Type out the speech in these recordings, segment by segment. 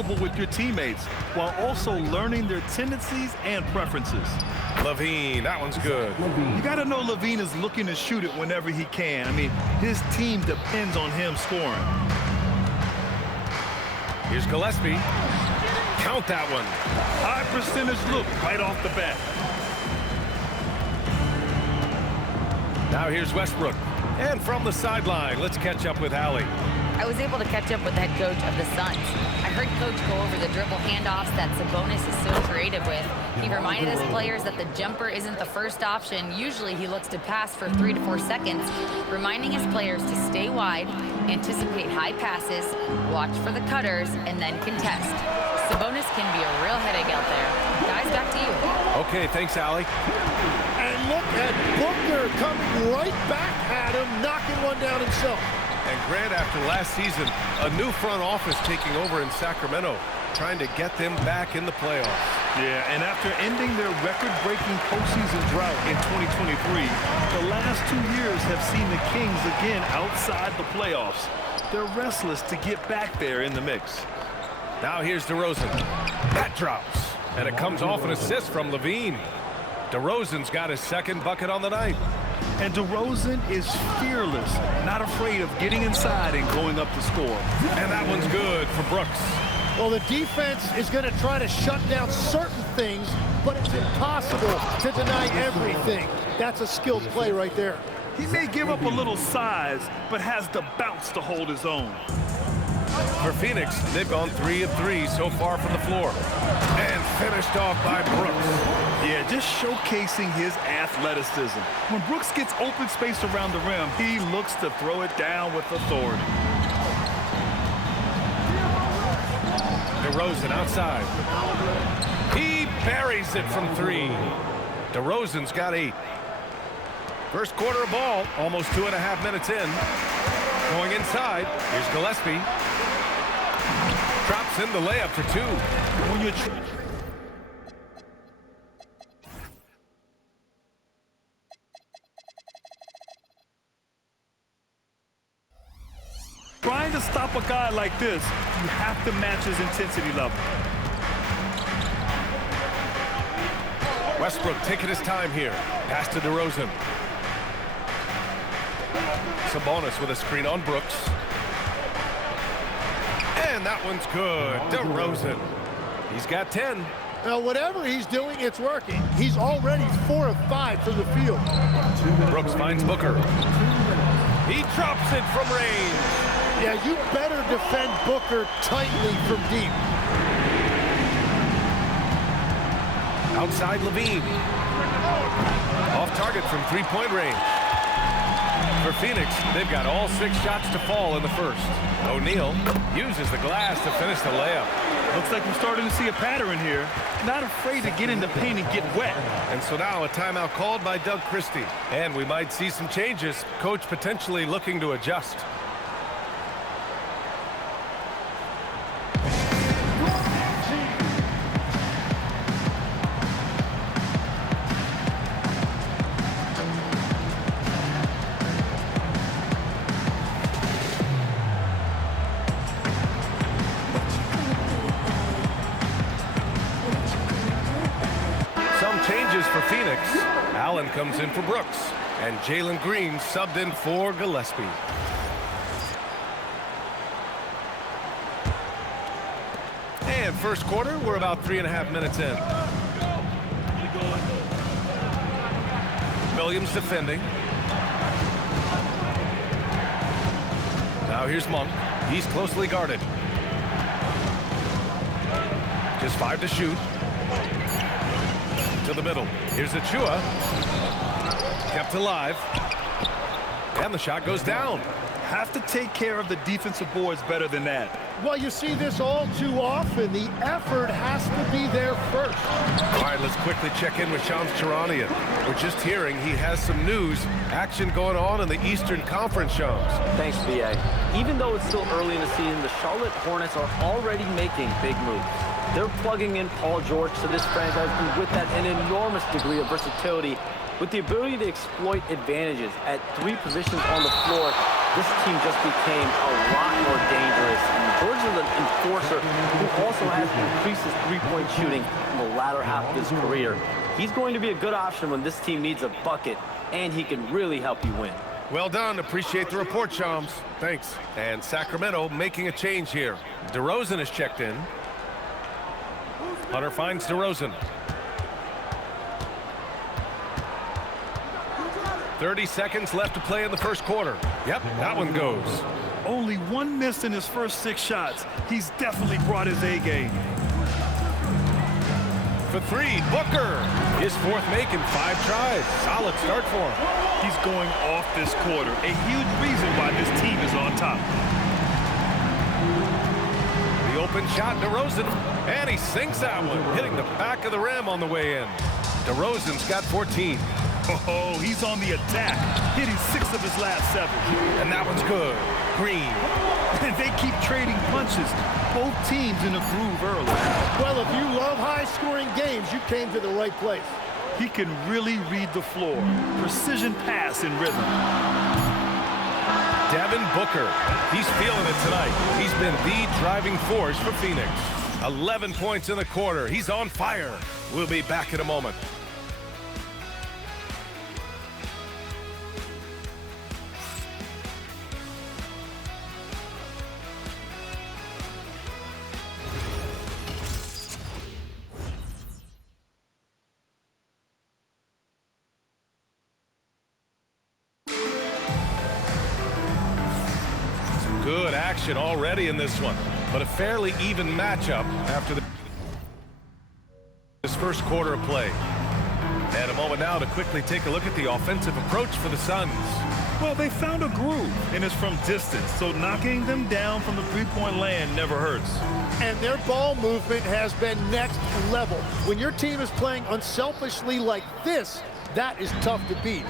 comfortable with your teammates while also learning their tendencies and preferences. LaVine, that one's good. You got to know LaVine is looking to shoot it whenever he can. I mean, his team depends on him scoring. Here's Gillespie. Count that one. High percentage look right off the bat. Now here's Westbrook. And from the sideline, let's catch up with Allie. I was able to catch up with the head coach of the Suns. I heard Coach go over the dribble handoffs that Sabonis is so creative with. He reminded his players that the jumper isn't the first option. Usually he looks to pass for 3 to 4 seconds, reminding his players to stay wide, anticipate high passes, watch for the cutters, and then contest. Sabonis can be a real headache out there. Guys, back to you. Okay, thanks, Allie. And look at Booker coming right back at him, knocking one down himself. And Grant, after last season, a new front office taking over in Sacramento, trying to get them back in the playoffs. Yeah, and after ending their record-breaking postseason drought in 2023, the last 2 years have seen the Kings again outside the playoffs. They're restless to get back there in the mix. Now here's DeRozan. That drops. And it comes off an assist from LaVine. DeRozan's got his second bucket on the night. And DeRozan is fearless, not afraid of getting inside and going up to score. And that one's good for Brooks. Well, the defense is going to try to shut down certain things, but it's impossible to deny everything. That's a skilled play right there. He may give up a little size, but has the bounce to hold his own. For Phoenix, they've gone 3 of 3 so far from the floor. And finished off by Brooks. Yeah, just showcasing his athleticism. When Brooks gets open space around the rim, he looks to throw it down with authority. DeRozan outside. He buries it from 3. DeRozan's got 8. First quarter of ball, almost 2.5 minutes in. Going inside, here's Gillespie. Drops in the layup for 2. When you're trying to stop a guy like this, you have to match his intensity level. Westbrook taking his time here. Pass to DeRozan. Sabonis with a screen on Brooks. And that one's good. DeRozan. He's got 10. Now, whatever he's doing, it's working. He's already 4 of 5 from the field. Brooks finds Booker. He drops it from range. Yeah, you better defend Booker tightly from deep. Outside LaVine. Off target from 3-point range. For Phoenix, they've got all 6 shots to fall in the first. O'Neal uses the glass to finish the layup. Looks like we're starting to see a pattern here. Not afraid to get in the paint and get wet. And so now a timeout called by Doug Christie. And we might see some changes. Coach potentially looking to adjust. Changes for Phoenix. Allen comes in for Brooks. And Jalen Green subbed in for Gillespie. And first quarter, we're about 3.5 minutes in. Williams defending. Now here's Monk. He's closely guarded. Just 5 to shoot. To the middle. Here's Achua. Kept alive. And the shot goes down. Have to take care of the defensive boards better than that. Well, you see this all too often. The effort has to be there first. All right, let's quickly check in with Shams Charania. We're just hearing he has some news. Action going on in the Eastern Conference, Shams. Thanks, B.A. Even though it's still early in the season, the Charlotte Hornets are already making big moves. They're plugging in Paul George to this franchise, and with that, an enormous degree of versatility. With the ability to exploit advantages at 3 positions on the floor, this team just became a lot more dangerous. And George is an enforcer who also three-point shooting in the latter half of his career. He's going to be a good option when this team needs a bucket, and he can really help you win. Well done. Appreciate the report, Shams. Thanks. And Sacramento making a change here. DeRozan is checked in. Hunter finds DeRozan. 30 seconds left to play in the first quarter. Yep, that one goes. Only one miss in his first 6 shots. He's definitely brought his A game. For three, Booker. His 4th make in 5 tries. Solid start for him. He's going off this quarter. A huge reason why this team is on top. The open shot, DeRozan. And he sinks that one, hitting the back of the rim on the way in. DeRozan's got 14. Oh, he's on the attack, hitting 6 of his last 7. And that one's good. Green. And they keep trading punches. Both teams in a groove early. Well, if you love high-scoring games, you came to the right place. He can really read the floor. Precision pass in rhythm. Devin Booker. He's feeling it tonight. He's been the driving force for Phoenix. 11 points in the quarter. He's on fire. We'll be back in a moment. Good action already in this one, but a fairly even matchup after this first quarter of play. And a moment now to quickly take a look at the offensive approach for the Suns. Well, they found a groove, and it's from distance, so knocking them down from the three-point land never hurts. And their ball movement has been next level. When your team is playing unselfishly like this, that is tough to beat.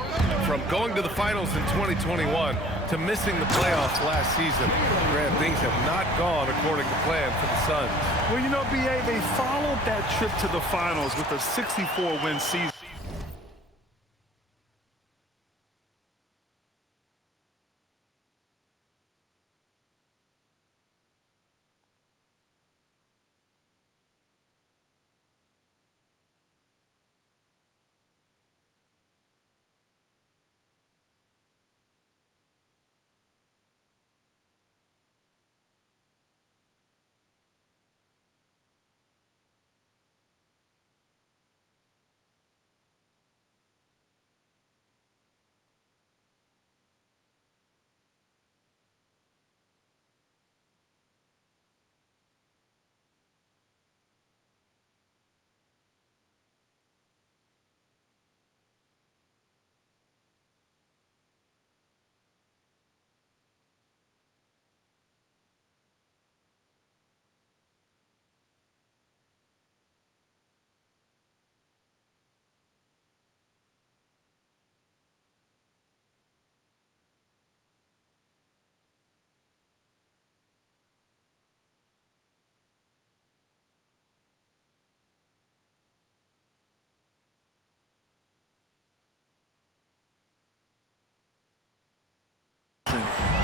From going to the finals in 2021 to missing the playoffs last season, Grant, things have not gone according to plan for the Suns. Well, you know, B.A., they followed that trip to the finals with a 64-win season.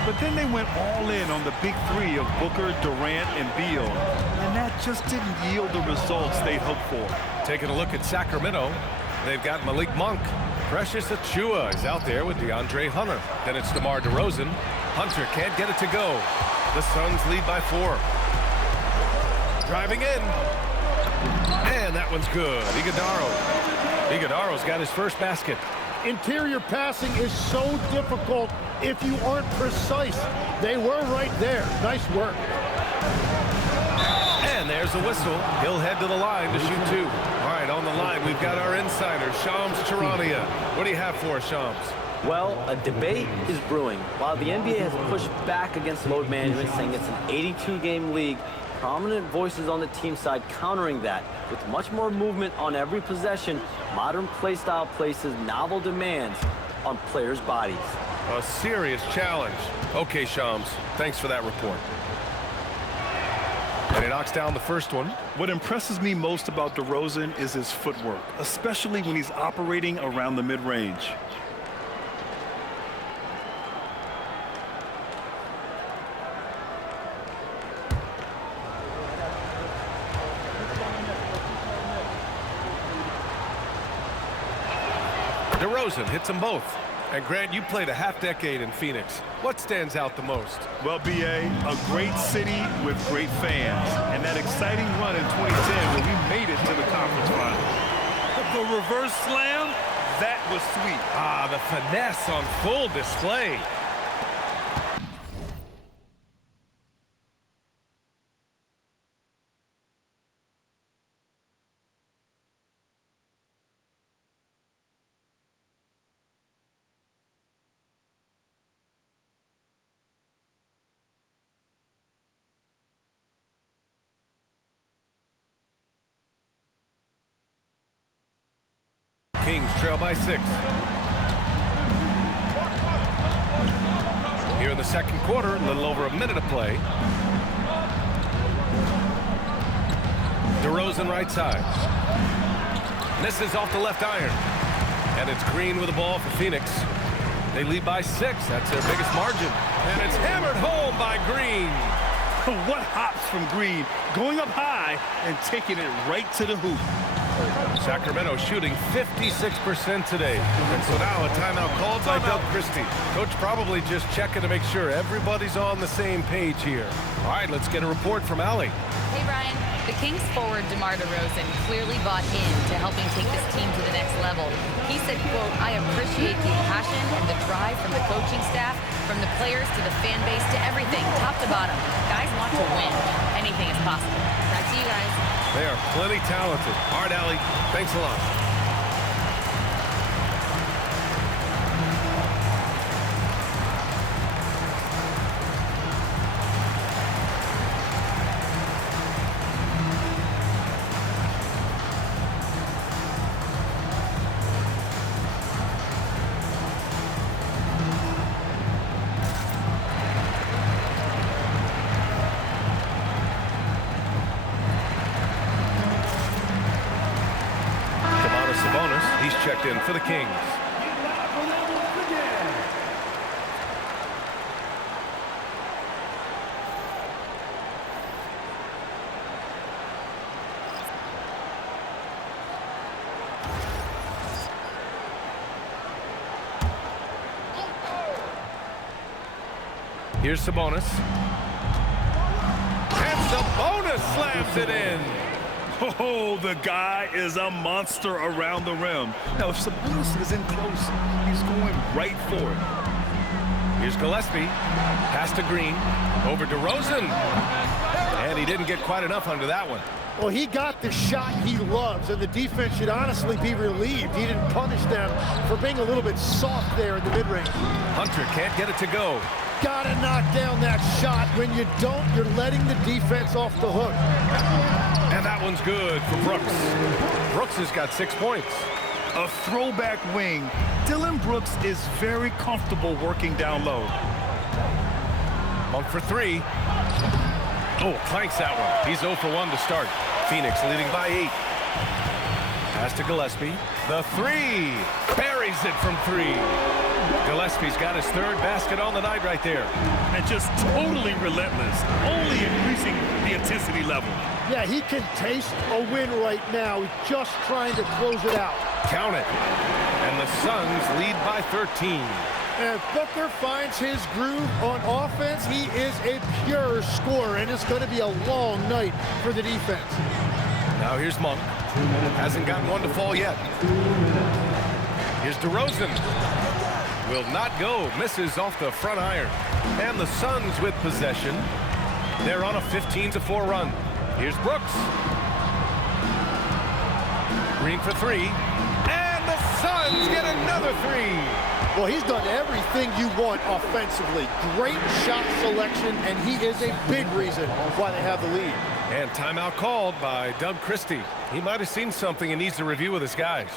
But then they went all in on the big three of Booker, Durant, and Beal. And that just didn't yield the results they'd hoped for. Taking a look at Sacramento, they've got Malik Monk. Precious Achiuwa is out there with DeAndre Hunter. Then it's DeMar DeRozan. Hunter can't get it to go. The Suns lead by 4. Driving in. And that one's good. Iguodaro's got his first basket. Interior passing is so difficult if you aren't precise. They were right there. Nice work. And there's the whistle. He'll head to the line to shoot 2. All right, on the line, we've got our insider, Shams Charania. What do you have for us, Shams? Well, a debate is brewing. While the NBA has pushed back against load management, saying it's an 82-game league, prominent voices on the team side countering that. With much more movement on every possession, modern play style places novel demands on players' bodies. A serious challenge. Okay, Shams, thanks for that report. And he knocks down the first one. What impresses me most about DeRozan is his footwork, especially when he's operating around the mid-range. DeRozan hits them both. And Grant, you played a half-decade in Phoenix. What stands out the most? Well, B.A., a great city with great fans. And that exciting run in 2010 when we made it to the conference final. The reverse slam, that was sweet. Ah, the finesse on full display. Kings trail by 6. Here in the second quarter, a little over a minute of play. DeRozan right side. Misses off the left iron. And it's Green with the ball for Phoenix. They lead by 6. That's their biggest margin. And it's hammered home by Green. What hops from Green, going up high and taking it right to the hoop. Sacramento shooting 56% today. And so now a timeout called by Doug Christie. Coach probably just checking to make sure everybody's on the same page here. All right, let's get a report from Allie. Hey, Brian. The Kings forward DeMar DeRozan clearly bought in to helping take this team to the next level. He said, quote, "I appreciate the passion and the drive from the coaching staff, from the players to the fan base to everything, top to bottom. Guys want to win. Anything is possible." Back to you guys. They are plenty talented. All right, Allie, thanks a lot. He's checked in for the Kings. Here's Sabonis. And Sabonis slams it in. Oh, the guy is a monster around the rim. Now, if Sabonis is in close, he's going right for it. Here's Gillespie. Pass to Green. Over DeRozan. And he didn't get quite enough under that one. Well, he got the shot he loves, and the defense should honestly be relieved. He didn't punish them for being a little bit soft there in the mid-range. Hunter can't get it to go. Gotta knock down that shot. When you don't, you're letting the defense off the hook. And that one's good for Brooks. Brooks has got 6 points. A throwback wing. Dillon Brooks is very comfortable working down low. Monk for 3. Oh, clanks that one. He's 0 for 1 to start. Phoenix leading by 8. Pass to Gillespie. The 3. Buries it from 3. Gillespie's got his 3rd basket on the night right there. And just totally relentless, only increasing the intensity level. Yeah, he can taste a win right now. He's just trying to close it out. Count it. And the Suns lead by 13. And if Booker finds his groove on offense, he is a pure scorer, and it's going to be a long night for the defense. Now here's Monk. Hasn't gotten one to fall yet. Here's DeRozan. Will not go. Misses off the front iron. And the Suns with possession. They're on a 15-4 run. Here's Brooks. Green for 3. And the Suns get another 3. Well, he's done everything you want offensively. Great shot selection, and he is a big reason why they have the lead. And timeout called by Doug Christie. He might have seen something and needs to review with his guys.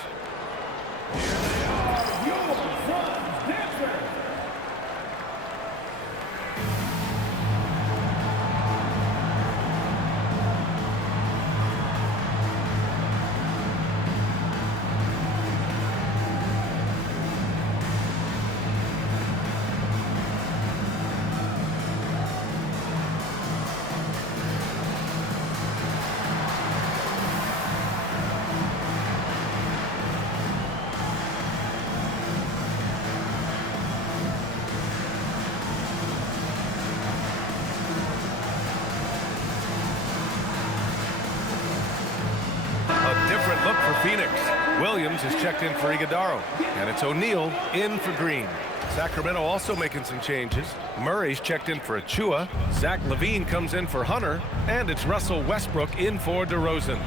Phoenix. Williams is checked in for Iguodala. And it's O'Neal in for Green. Sacramento also making some changes. Murray's checked in for Achua. Zach LaVine comes in for Hunter. And it's Russell Westbrook in for DeRozan.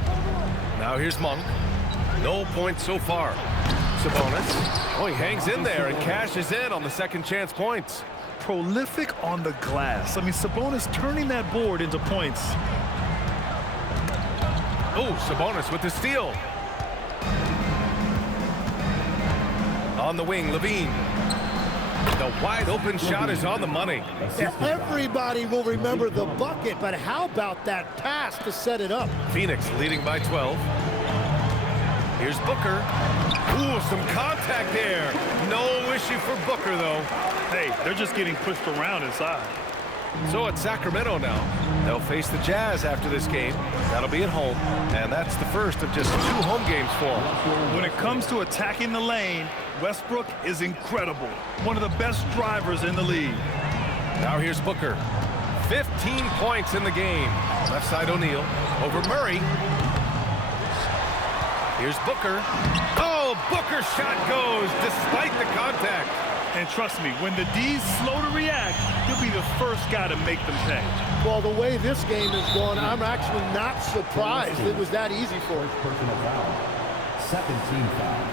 Now here's Monk. No points so far. Sabonis. Oh, he hangs in there and cashes in on the second chance points. Prolific on the glass. I mean, Sabonis turning that board into points. Oh, Sabonis with the steal. On the wing, LaVine. The wide open shot is on the money. Yeah, everybody will remember the bucket, but how about that pass to set it up? Phoenix leading by 12. Here's Booker. Ooh, some contact there. No issue for Booker, though. Hey, they're just getting pushed around inside. So it's Sacramento now. They'll face the Jazz after this game. That'll be at home, and that's the first of just 2 home games for them. When it comes to attacking the lane, Westbrook is incredible. One of the best drivers in the league. Now here's Booker. 15 points in the game. Left side O'Neal. Over Murray. Here's Booker. Oh, Booker's shot goes despite the contact. And trust me, when the D's slow to react, he'll be the first guy to make them pay. Well, the way this game is going, I'm actually not surprised it was that easy for him. Personal foul. Second team foul.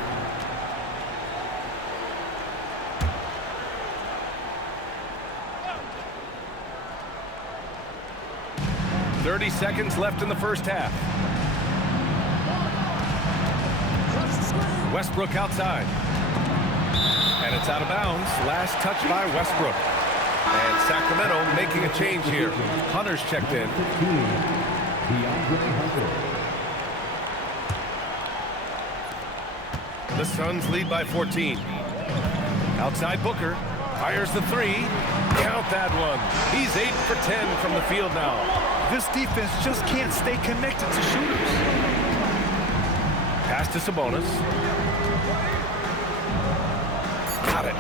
.30 seconds left in the first half. Westbrook outside. And it's out of bounds. Last touch by Westbrook. And Sacramento making a change here. Hunter's checked in. The Suns lead by 14. Outside Booker. Fires the 3. Count that one. He's 8 for 10 from the field now. This defense just can't stay connected to shooters. Pass to Sabonis. Got it.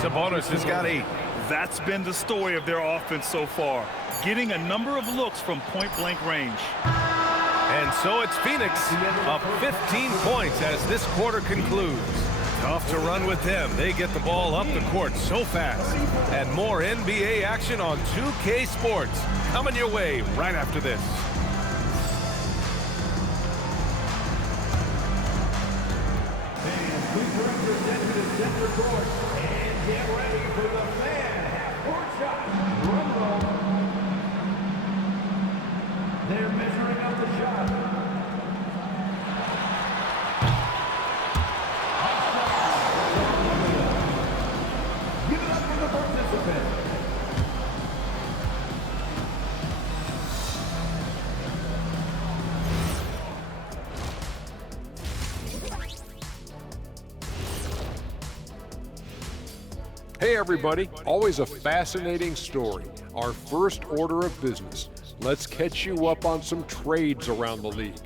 Sabonis has got 8. That's been the story of their offense so far, getting a number of looks from point-blank range. And so it's Phoenix up 15 points as this quarter concludes. Tough to run with them. They get the ball up the court so fast. And more NBA action on 2K Sports coming your way right after this. And get ready for the fan half-court shot. Rumble. They're measuring up the shot. Give it up for the participant. Hey everybody, always a fascinating story. Our first order of business. Let's catch you up on some trades around the league.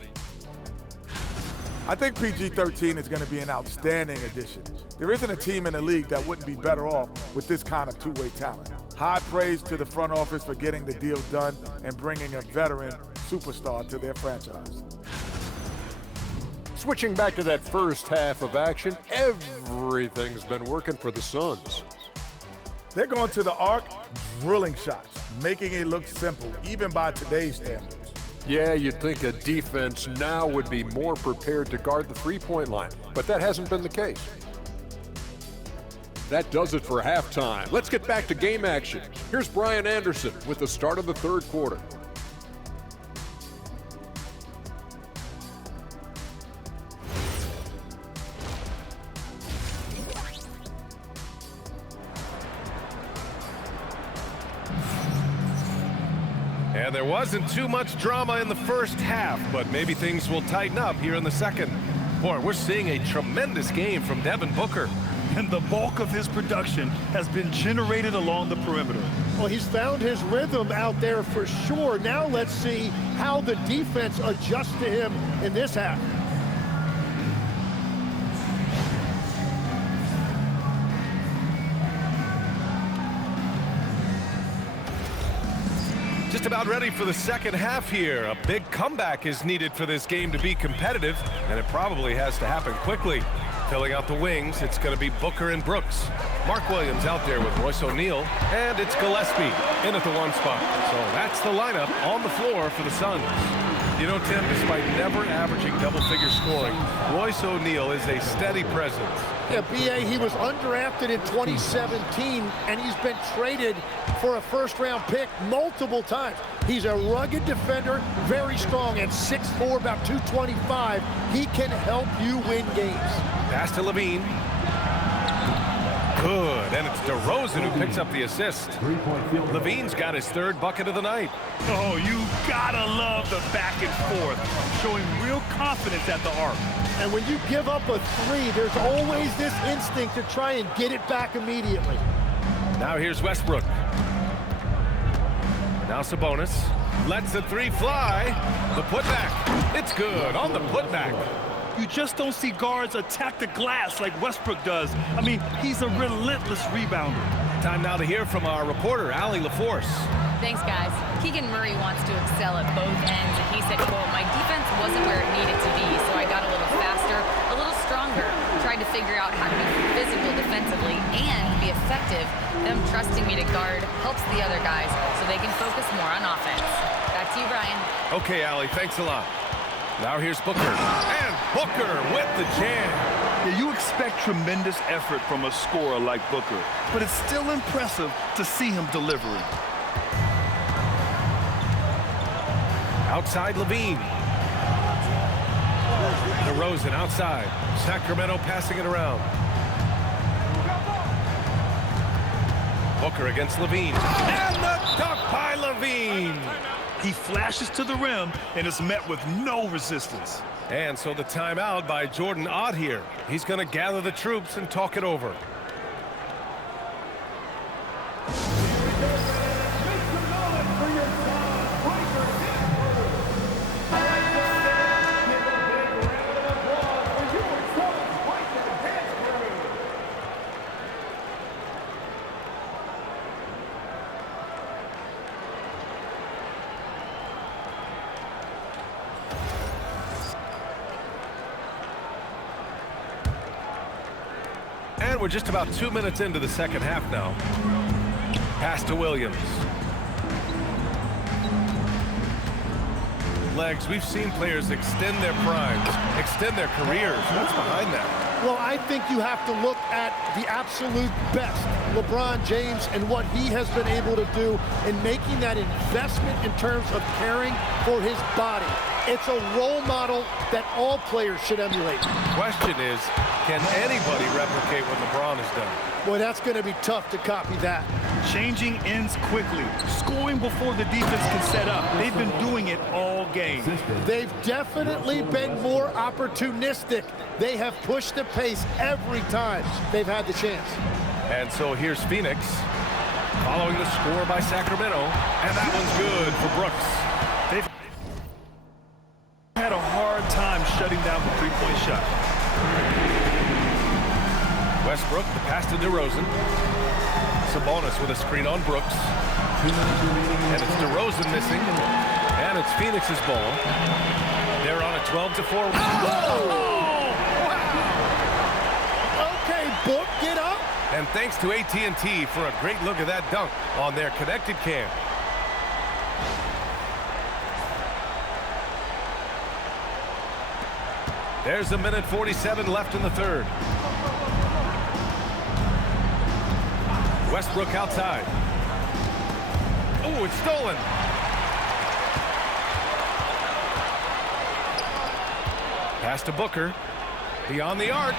I think PG-13 is going to be an outstanding addition. There isn't a team in the league that wouldn't be better off with this kind of two-way talent. High praise to the front office for getting the deal done and bringing a veteran superstar to their franchise. Switching back to that first half of action, everything's been working for the Suns. They're going to the arc, drilling shots, making it look simple, even by today's standards. Yeah, you'd think a defense now would be more prepared to guard the three-point line, but that hasn't been the case. That does it for halftime. Let's get back to game action. Here's Brian Anderson with the start of the third quarter. And there wasn't too much drama in the first half, but maybe things will tighten up here in the second. Boy, we're seeing a tremendous game from Devin Booker. And the bulk of his production has been generated along the perimeter. Well, he's found his rhythm out there for sure. Now let's see how the defense adjusts to him in this half. Just just about ready for the second half here. A big comeback is needed for this game to be competitive, and it probably has to happen quickly. Filling out the wings, it's going to be Booker and Brooks. Mark Williams out there with Royce O'Neal, and it's Gillespie in at the 1 spot. So that's the lineup on the floor for the Suns. You know, Tim, despite never averaging double-figure scoring, Royce O'Neal is a steady presence. Yeah, B.A., he was undrafted in 2017, and he's been traded for a first-round pick multiple times. He's a rugged defender, very strong, at 6'4", about 225. He can help you win games. Pass to Levine. Good, and it's DeRozan who picks up the assist. Levine's got his 3rd bucket of the night. Oh, you gotta love the back and forth, showing real confidence at the arc. And when you give up a 3, there's always this instinct to try and get it back immediately. Now here's Westbrook. Now Sabonis lets the 3 fly. The putback. It's good on the putback. You just don't see guards attack the glass like Westbrook does. I mean, he's a relentless rebounder. Time now to hear from our reporter, Allie LaForce. Thanks, guys. Keegan Murray wants to excel at both ends, and he said, quote, "My defense wasn't where it needed to be, so I got a little faster, a little stronger, tried to figure out how to be physical defensively and be effective. Them trusting me to guard helps the other guys so they can focus more on offense." Back to you, Brian. Okay, Allie, thanks a lot. Now here's Booker, and Booker with the jam. Yeah, you expect tremendous effort from a scorer like Booker, but it's still impressive to see him delivering. Outside Levine. DeRozan outside. Sacramento passing it around. Booker against Levine. And the dunk by Levine. He flashes to the rim and is met with no resistance. And so the timeout by Jordan Ott here. He's going to gather the troops and talk it over. And we're just about 2 minutes into the second half now. Pass to Williams. Legs, we've seen players extend their primes, extend their careers. What's behind that? Well, I think you have to look at the absolute best, LeBron James, and what he has been able to do in making that investment in terms of caring for his body. It's a role model that all players should emulate. Question is, can anybody replicate what LeBron has done? Boy, that's going to be tough to copy that. Changing ends quickly, scoring before the defense can set up. They've been doing it all game. They've definitely been more opportunistic. They have pushed the pace every time they've had the chance. And so here's Phoenix, following the score by Sacramento, and that one's good for Brooks. They've had a hard time shutting down the three-point shot. Westbrook, the pass to DeRozan. Sabonis with a screen on Brooks. And it's DeRozan missing. And it's Phoenix's ball. They're on a 12-4. Okay, Book, get up. And thanks to AT&T for a great look at that dunk on their connected cam. There's a minute 47 left in the third. Westbrook outside. Oh, it's stolen. Pass to Booker. Beyond the arc.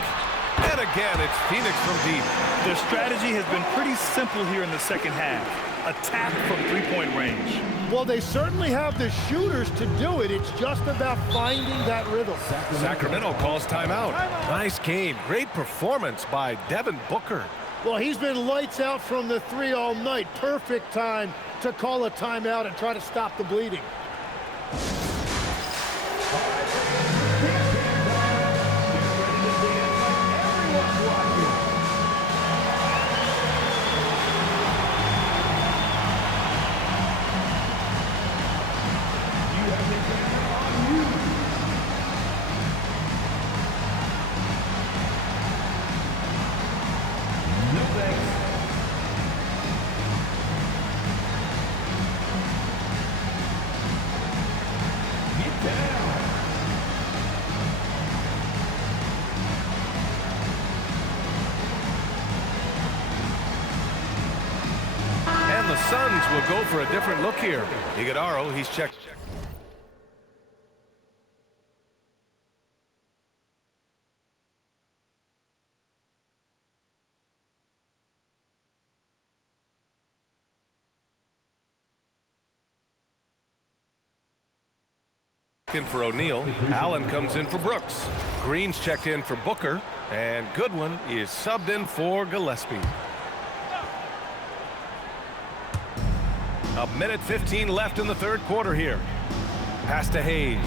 And again, it's Phoenix from deep. Their strategy has been pretty simple here in the second half. Attack from three-point range. Well, they certainly have the shooters to do it. It's just about finding that rhythm. Sacramento calls timeout. Nice game. Great performance by Devin Booker. Well, he's been lights out from the three all night. Perfect time to call a timeout and try to stop the bleeding. will go for a different look here. Iguodaro, he's checked. In for O'Neal. Allen comes in for Brooks. Green's checked in for Booker. And Goodwin is subbed in for Gillespie. A minute 15 left in the third quarter here. Pass to Hayes.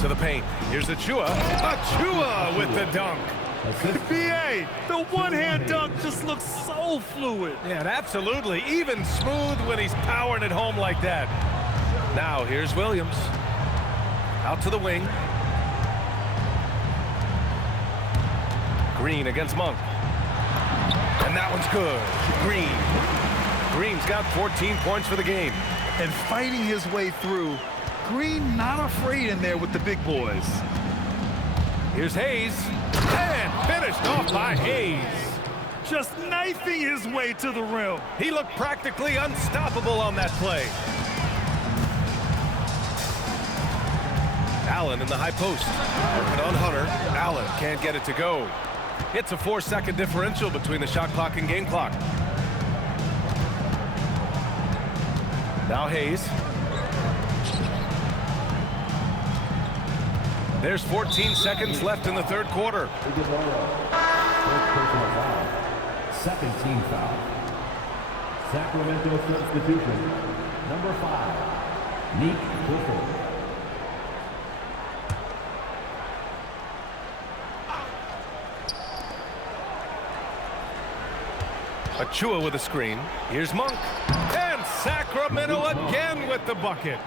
To the paint. Here's Achua. Achua with the dunk. BA, the one-hand dunk just looks so fluid. Yeah, and absolutely. Even smooth when he's powering it home like that. Now, here's Williams. Out to the wing. Green against Monk. And that one's good. Green's got 14 points for the game. And fighting his way through. Green not afraid in there with the big boys. Here's Hayes. And finished off by Hayes. Just knifing his way to the rim. He looked practically unstoppable on that play. Allen in the high post. Working on Hunter. Allen can't get it to go. It's a 4-second differential between the shot clock and game clock. Now Hayes. There's 14 seconds left in the third quarter. Second team foul. Sacramento substitution. Number 5, Nick Clifford. Achua with a screen. Here's Monk. And Sacramento again with the bucket.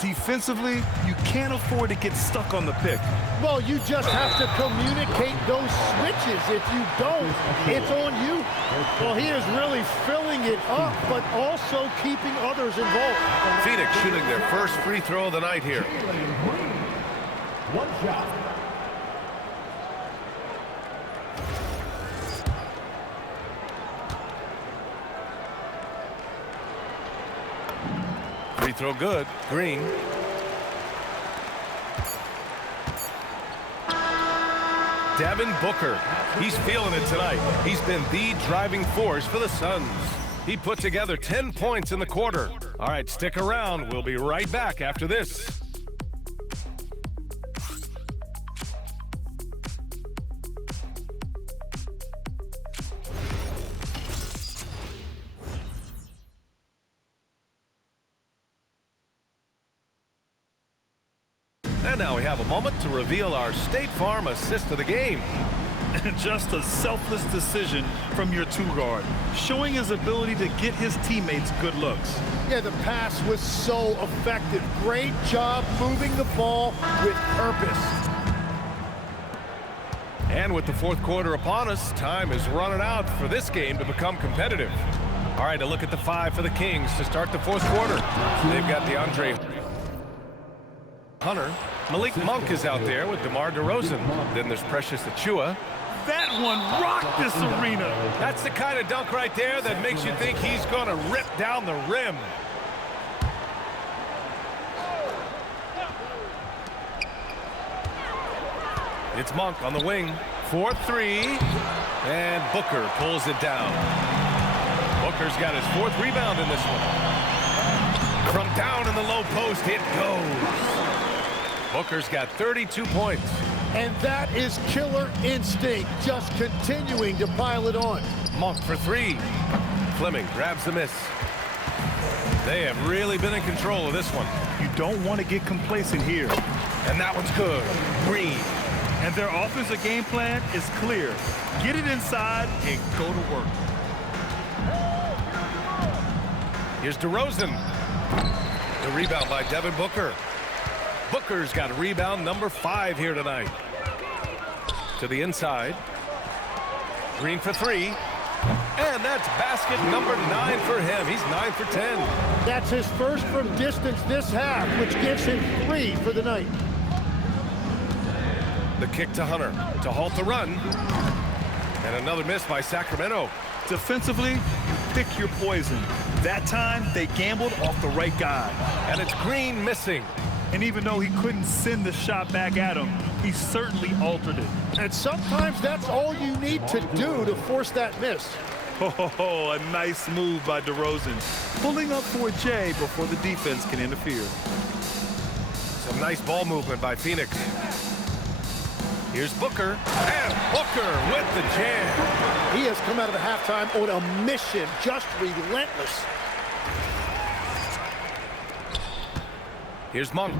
Defensively, you can't afford to get stuck on the pick. Well, you just have to communicate those switches. If you don't, it's on you. Well, he is really filling it up, but also keeping others involved. Phoenix shooting their first free throw of the night here. One shot. Free throw good. Green. Devin Booker. He's feeling it tonight. He's been the driving force for the Suns. He put together 10 points in the quarter. All right, stick around. We'll be right back after this. And now we have a moment to reveal our State Farm assist of the game. Just a selfless decision from your two-guard, showing his ability to get his teammates good looks. Yeah, the pass was so effective. Great job moving the ball with purpose. And with the fourth quarter upon us, time is running out for this game to become competitive. All right, a look at the 5 for the Kings to start the fourth quarter. They've got DeAndre Hunter. Malik Monk is out there with DeMar DeRozan. Then there's Precious Achua. That one rocked this arena. That's the kind of dunk right there that makes you think he's going to rip down the rim. It's Monk on the wing. 4-3. And Booker pulls it down. Booker's got his 4th rebound in this one. From down in the low post, it goes. Booker's got 32 points. And that is killer instinct, just continuing to pile it on. Monk for 3. Fleming grabs the miss. They have really been in control of this one. You don't want to get complacent here. And that one's good. Green. And their offensive game plan is clear. Get it inside and go to work. Here's DeRozan. The rebound by Devin Booker. Booker's got a rebound number 5 here tonight. To the inside. Green for 3. And that's basket number 9 for him. He's 9 for 10. That's his first from distance this half, which gives him 3 for the night. The kick to Hunter to halt the run. And another miss by Sacramento. Defensively, you pick your poison. That time, they gambled off the right guy. And it's Green missing. And even though he couldn't send the shot back at him, he certainly altered it. And sometimes that's all you need to do to force that miss. Oh, a nice move by DeRozan. Pulling up for Jay before the defense can interfere. Some nice ball movement by Phoenix. Here's Booker, and Booker with the jam. He has come out of the halftime on a mission, just relentless. Here's Monk.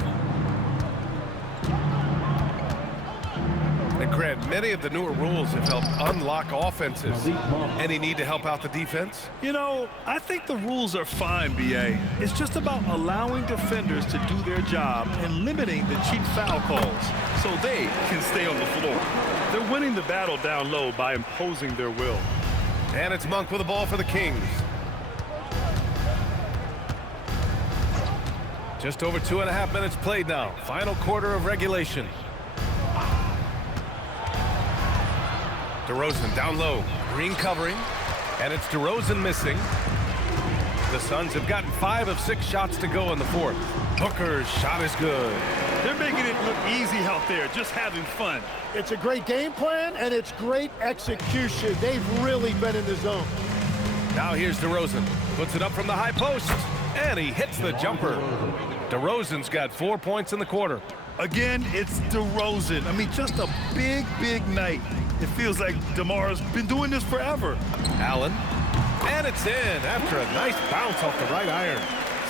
And Grant, many of the newer rules have helped unlock offenses. Any need to help out the defense? You know, I think the rules are fine, B.A. It's just about allowing defenders to do their job and limiting the cheap foul calls so they can stay on the floor. They're winning the battle down low by imposing their will. And it's Monk with the ball for the Kings. Just over 2.5 minutes played now. Final quarter of regulation. DeRozan down low. Green covering. And it's DeRozan missing. The Suns have gotten 5 of 6 shots to go in the fourth. Booker's shot is good. They're making it look easy out there, just having fun. It's a great game plan, and it's great execution. They've really been in the zone. Now here's DeRozan. Puts it up from the high post. And he hits the jumper. DeRozan's got 4 points in the quarter. Again, it's DeRozan. I mean, just a big, big night. It feels like DeMar's been doing this forever. Allen. And it's in after a nice bounce off the right iron.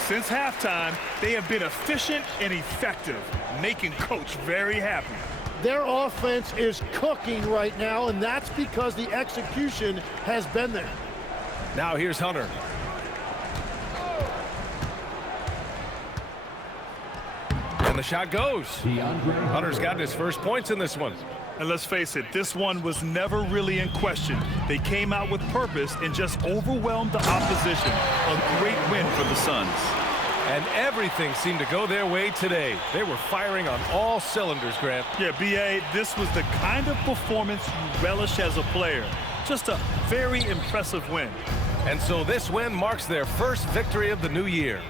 Since halftime, they have been efficient and effective, making Coach very happy. Their offense is cooking right now, and that's because the execution has been there. Now here's Hunter. And the shot goes. Hunter's gotten his first points in this one. And let's face it, this one was never really in question. They came out with purpose and just overwhelmed the opposition. A great win for the Suns. And everything seemed to go their way today. They were firing on all cylinders, Grant. Yeah, B.A., this was the kind of performance you relish as a player. Just a very impressive win. And so this win marks their first victory of the new year.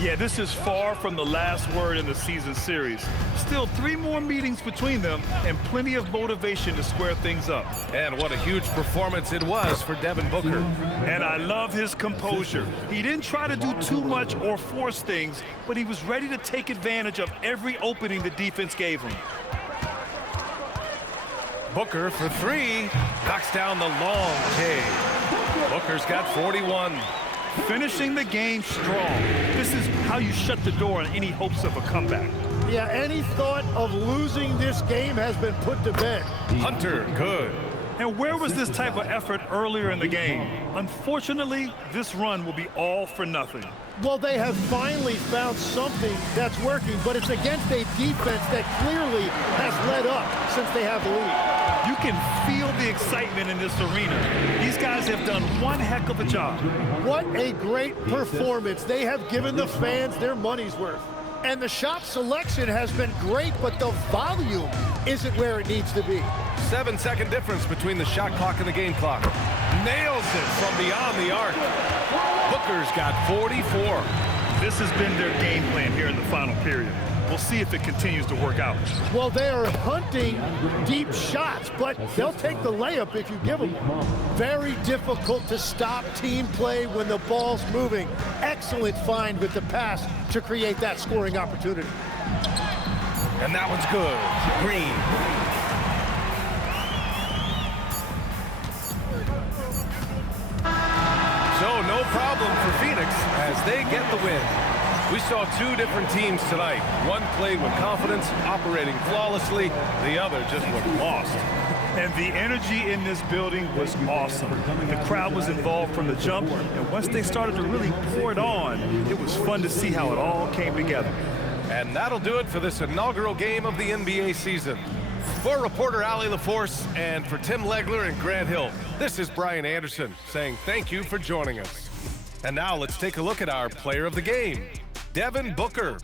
Yeah, this is far from the last word in the season series. Still 3 more meetings between them and plenty of motivation to square things up. And what a huge performance it was for Devin Booker. And I love his composure. He didn't try to do too much or force things, but he was ready to take advantage of every opening the defense gave him. Booker for 3. Knocks down the long J. Booker's got 41. Finishing the game strong. This is how you shut the door on any hopes of a comeback. Yeah, any thought of losing this game has been put to bed. Hunter, good. And where was this type of effort earlier in the game? Unfortunately, this run will be all for nothing. Well, they have finally found something that's working, but it's against a defense that clearly has led up since they have the lead. You can feel the excitement in this arena. These guys have done one heck of a job. What a great performance. They have given the fans their money's worth. And the shot selection has been great, but the volume isn't where it needs to be. 7-second difference between the shot clock and the game clock. Nails it from beyond the arc. Booker's got 44. This has been their game plan here in the final period. We'll see if it continues to work out. Well, they are hunting deep shots, but they'll take the layup if you give them. Very difficult to stop team play when the ball's moving. Excellent find with the pass to create that scoring opportunity. And that one's good. Green. So no problem for Phoenix as they get the win. We saw 2 different teams tonight. One played with confidence, operating flawlessly. The other just looked lost. And the energy in this building was awesome. The crowd was involved from the jump, and once they started to really pour it on, it was fun to see how it all came together. And that'll do it for this inaugural game of the NBA season. For reporter Allie LaForce and for Tim Legler and Grant Hill, this is Brian Anderson saying thank you for joining us. And now let's take a look at our player of the game, Devin Booker.